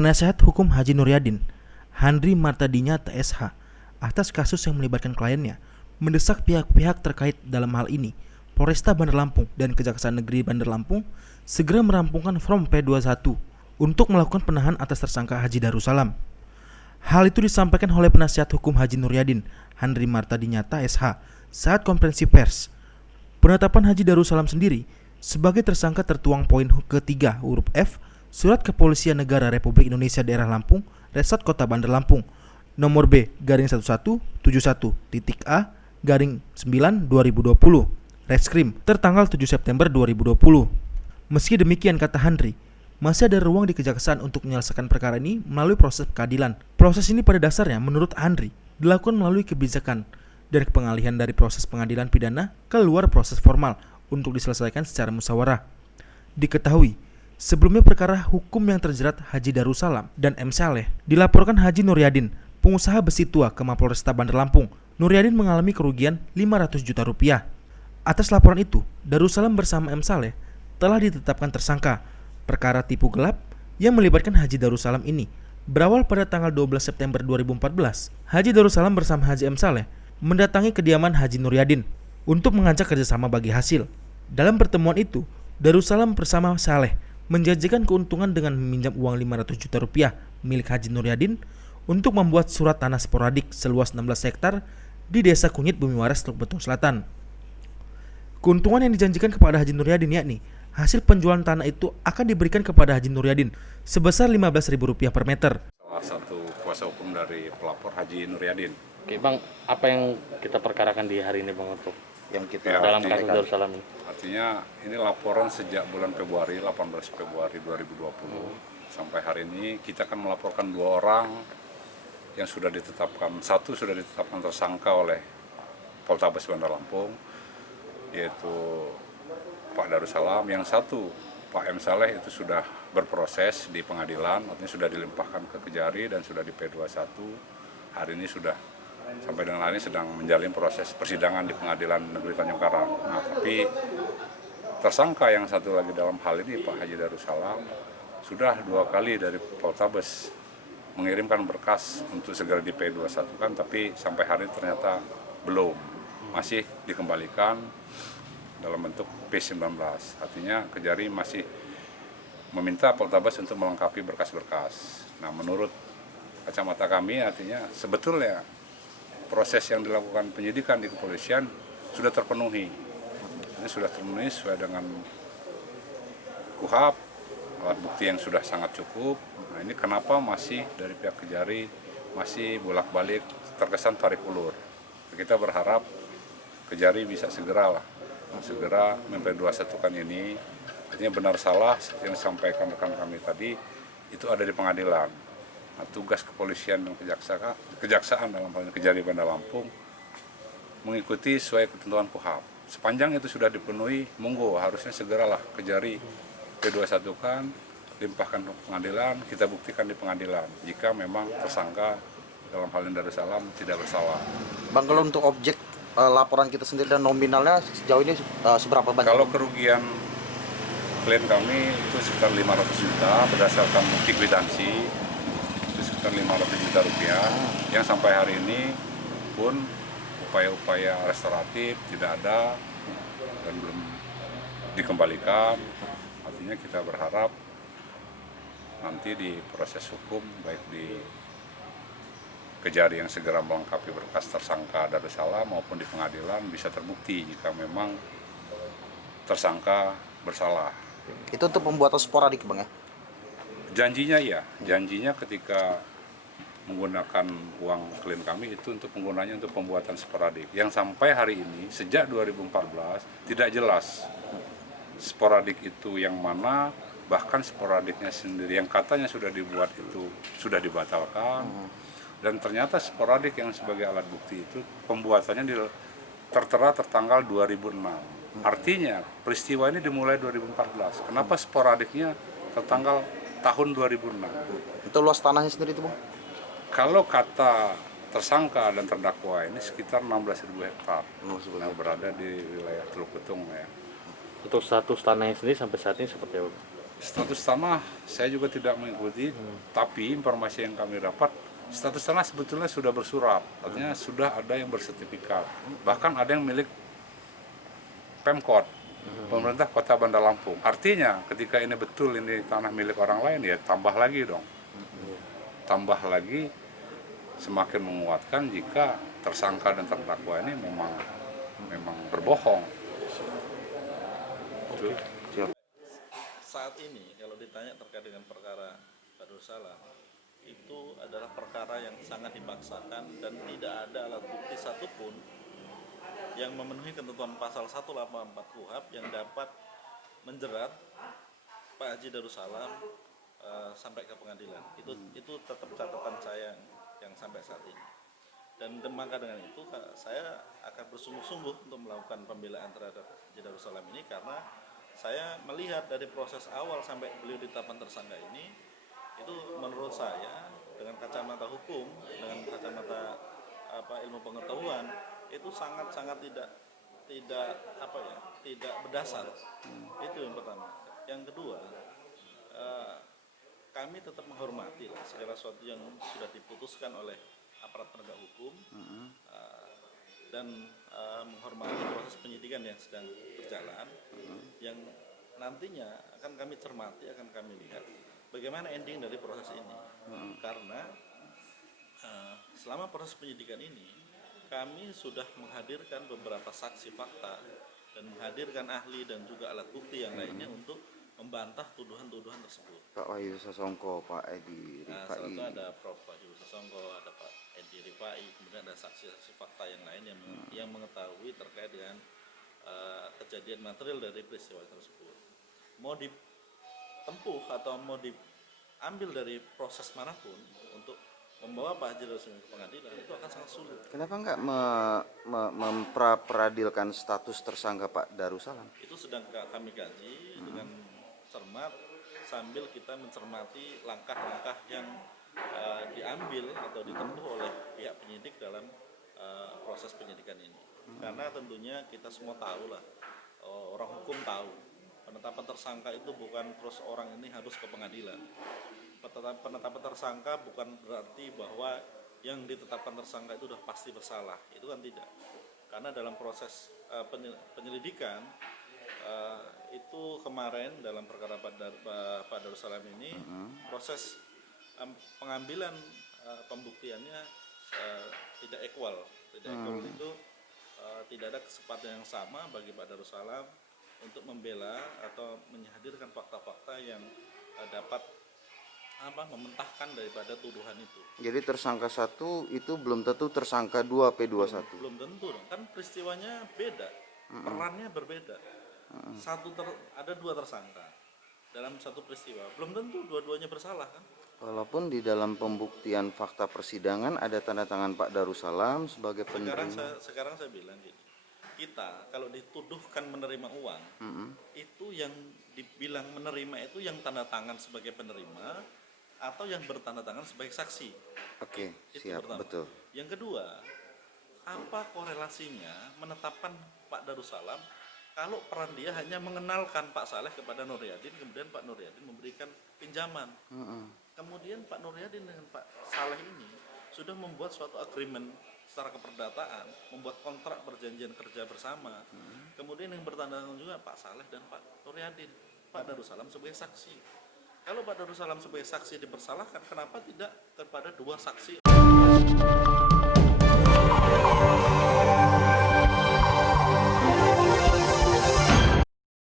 Penasehat Hukum Haji Nur Yadin, Handri Martadinyata SH, atas kasus yang melibatkan kliennya, mendesak pihak-pihak terkait dalam hal ini, Polresta Bandar Lampung dan Kejaksaan Negeri Bandar Lampung segera merampungkan Form P21 untuk melakukan penahanan atas tersangka Haji Darussalam. Hal itu disampaikan oleh Penasihat Hukum Haji Nur Yadin, Handri Martadinyata SH, saat konferensi pers. Penetapan Haji Darussalam sendiri sebagai tersangka tertuang poin ketiga huruf F Surat Kepolisian Negara Republik Indonesia Daerah Lampung, Resort Kota Bandar Lampung, nomor B/1171-A/9/2020, Reskrim, tertanggal 7 September 2020. Meski demikian, kata Handri, masih ada ruang di kejaksaan untuk menyelesaikan perkara ini melalui proses keadilan. Proses ini pada dasarnya, menurut Handri, dilakukan melalui kebijakan dan pengalihan dari proses pengadilan pidana ke luar proses formal untuk diselesaikan secara musyawarah. Diketahui, sebelumnya perkara hukum yang terjerat Haji Darussalam dan M. Saleh dilaporkan Haji Nur Yadin, pengusaha besi tua ke Mapolresta Bandar Lampung. Nur Yadin mengalami kerugian 500 juta rupiah. Atas laporan itu, Darussalam bersama M. Saleh telah ditetapkan tersangka. Perkara tipu gelap yang melibatkan Haji Darussalam ini berawal pada tanggal 12 September 2014. Haji Darussalam bersama Haji M. Saleh mendatangi kediaman Haji Nur Yadin untuk mengajak kerjasama bagi hasil. Dalam pertemuan itu, Darussalam bersama Saleh menjanjikan keuntungan dengan meminjam uang 500 juta rupiah milik Haji Nur Yadin untuk membuat surat tanah sporadik seluas 16 hektar di Desa Kunyit, Bumiwaras, Teluk Betung Selatan. Keuntungan yang dijanjikan kepada Haji Nur Yadin yakni hasil penjualan tanah itu akan diberikan kepada Haji Nur Yadin sebesar Rp15.000 per meter. Salah satu kuasa hukum dari pelapor Haji Nur Yadin. Oke Bang, apa yang kita perkarakan di hari ini Bang untuk yang kita dalam kasus Darussalam ini? Artinya ini laporan sejak bulan Februari, 18 Februari 2020 sampai hari ini kita akan melaporkan 2 orang yang sudah ditetapkan. Satu sudah ditetapkan tersangka oleh Poltabes Bandar Lampung, yaitu Pak Darussalam. Yang satu Pak M. Saleh itu sudah berproses di pengadilan, artinya sudah dilimpahkan ke Kejari dan sudah di P21. Hari ini sudah sampai dengan hari ini sedang menjalin proses persidangan di Pengadilan Negeri Tanjung Karang. Nah, tapi tersangka yang satu lagi dalam hal ini Pak Haji Darussalam sudah 2 kali dari Poltabes mengirimkan berkas untuk segera di P21 kan, tapi sampai hari ini ternyata belum, masih dikembalikan dalam bentuk P19. Artinya Kejari masih meminta Poltabes untuk melengkapi berkas-berkas. Nah, menurut kacamata kami artinya sebetulnya proses yang dilakukan penyidikan di kepolisian sudah terpenuhi. Ini sudah terpenuhi sesuai dengan KUHP, alat bukti yang sudah sangat cukup. Nah, ini kenapa masih dari pihak Kejari masih bolak-balik terkesan tarik ulur. Kita berharap Kejari bisa segera memp21-kan ini. Artinya benar salah yang disampaikan rekan kami tadi itu ada di pengadilan. Nah, tugas kepolisian dan kejaksaan dalam hal ini Kejari Bandar Lampung mengikuti sesuai ketentuan KUHP. Sepanjang itu sudah dipenuhi, monggo harusnya segeralah Kejari P21-kan, limpahkan ke pengadilan, kita buktikan di pengadilan jika memang tersangka dalam hal ini Darussalam tidak bersalah. Bang, kalau untuk objek laporan kita sendiri dan nominalnya sejauh ini seberapa banyak? Kalau kerugian klien kami itu sekitar 500 juta berdasarkan bukti kwitansi, itu sekitar 500 juta rupiah yang sampai hari ini pun upaya-upaya restoratif tidak ada dan belum dikembalikan. Artinya kita berharap nanti di proses hukum baik di Kejari yang segera melengkapi berkas tersangka Darussalam maupun di pengadilan bisa terbukti jika memang tersangka bersalah. Itu untuk pembuatan sporadik Bang ya? Janjinya ketika menggunakan uang klien kami itu untuk penggunanya untuk pembuatan sporadik. Yang sampai hari ini sejak 2014 tidak jelas sporadik itu yang mana, bahkan sporadiknya sendiri yang katanya sudah dibuat itu sudah dibatalkan. Dan ternyata sporadik yang sebagai alat bukti itu pembuatannya tertera tertanggal 2006. Artinya peristiwa ini dimulai 2014. Kenapa sporadiknya tertanggal tahun 2006? Itu luas tanahnya sendiri itu Bang? Kalau kata tersangka dan terdakwa ini sekitar 16.000 hektar yang berada di wilayah Teluk Betung ya. Untuk status tanahnya sendiri sampai saat ini seperti apa? Status tanah saya juga tidak mengikuti, tapi informasi yang kami dapat status tanah sebetulnya sudah bersurat, artinya sudah ada yang bersertifikat, bahkan ada yang milik Pemkot, pemerintah Kota Bandar Lampung. Artinya ketika ini betul ini tanah milik orang lain, ya tambah lagi dong, tambah lagi semakin menguatkan jika tersangka dan terdakwa ini memang berbohong. Itu. Saat ini kalau ditanya terkait dengan perkara Pak Darussalam, itu adalah perkara yang sangat dipaksakan dan tidak ada alat bukti satupun yang memenuhi ketentuan pasal 184 KUHP yang dapat menjerat Pak Haji Darussalam sampai ke pengadilan. Itu tetap catatan saya yang sampai saat ini. Dan maka dengan itu saya akan bersungguh-sungguh untuk melakukan pembelaan terhadap Haji Darussalam ini, karena saya melihat dari proses awal sampai beliau ditetapkan tersangka ini, itu menurut saya dengan kacamata hukum, dengan kacamata ilmu pengetahuan, itu sangat-sangat tidak berdasar. Itu yang pertama. Yang kedua, kami tetap menghormati segala sesuatu yang sudah diputuskan oleh aparat penegak hukum, dan menghormati proses penyidikan yang sedang berjalan, yang nantinya akan kami cermati, akan kami lihat bagaimana ending dari proses ini. Karena selama proses penyidikan ini kami sudah menghadirkan beberapa saksi fakta dan menghadirkan ahli dan juga alat bukti yang lainnya untuk membantah tuduhan-tuduhan tersebut. Pak Wahyu Sasongko, Pak Edi Nah, Rifai. salah satu ada Prof. Wahyu Sasongko, ada Pak Edi Rifai, kemudian ada saksi-saksi fakta yang lain yang mengetahui terkait dengan kejadian material dari peristiwa tersebut. Mau ditempuh atau mau diambil dari proses manapun untuk membawa Pak Haji Darussalam ke pengadilan itu akan sangat sulit. Kenapa nggak memperadilkan status tersangka Pak Darussalam? Itu sedang kami kaji dengan cermat sambil kita mencermati langkah-langkah yang diambil atau ditempuh oleh pihak penyidik dalam proses penyidikan ini. Karena tentunya kita semua tahu lah, orang hukum tahu penetapan tersangka itu bukan terus orang ini harus ke pengadilan. Penetapan tersangka bukan berarti bahwa yang ditetapkan tersangka itu sudah pasti bersalah, itu kan tidak. Karena dalam proses penyelidikan itu kemarin dalam perkara Pak Darussalam ini, proses pengambilan pembuktiannya tidak equal. Itu tidak ada kesempatan yang sama bagi Pak Darussalam untuk membela atau menghadirkan fakta-fakta yang dapat mementahkan daripada tuduhan itu. Jadi tersangka 1 itu belum tentu tersangka 2 P21. Belum tentu dong, kan peristiwanya beda, perannya berbeda. Ada 2 tersangka dalam satu peristiwa, belum tentu dua-duanya bersalah kan? Walaupun di dalam pembuktian fakta persidangan ada tanda tangan Pak Darussalam sebagai penerima. Sekarang saya bilang gini, kita kalau dituduhkan menerima uang, itu yang dibilang menerima itu yang tanda tangan sebagai penerima atau yang bertanda tangan sebagai saksi. Oke, Itu siap, pertama. betul. Yang kedua, apa korelasinya menetapkan Pak Darussalam kalau peran dia hanya mengenalkan Pak Saleh kepada Nur Yadin, kemudian Pak Nur Yadin memberikan pinjaman. Kemudian Pak Nur Yadin dengan Pak Saleh ini sudah membuat suatu agreement secara keperdataan, membuat kontrak perjanjian kerja bersama. Kemudian yang bertanda tangan juga Pak Saleh dan Pak Nur Yadin, Pak Darussalam sebagai saksi. Kalau Pak Darussalam sebagai saksi dipersalahkan, kenapa tidak kepada 2 saksi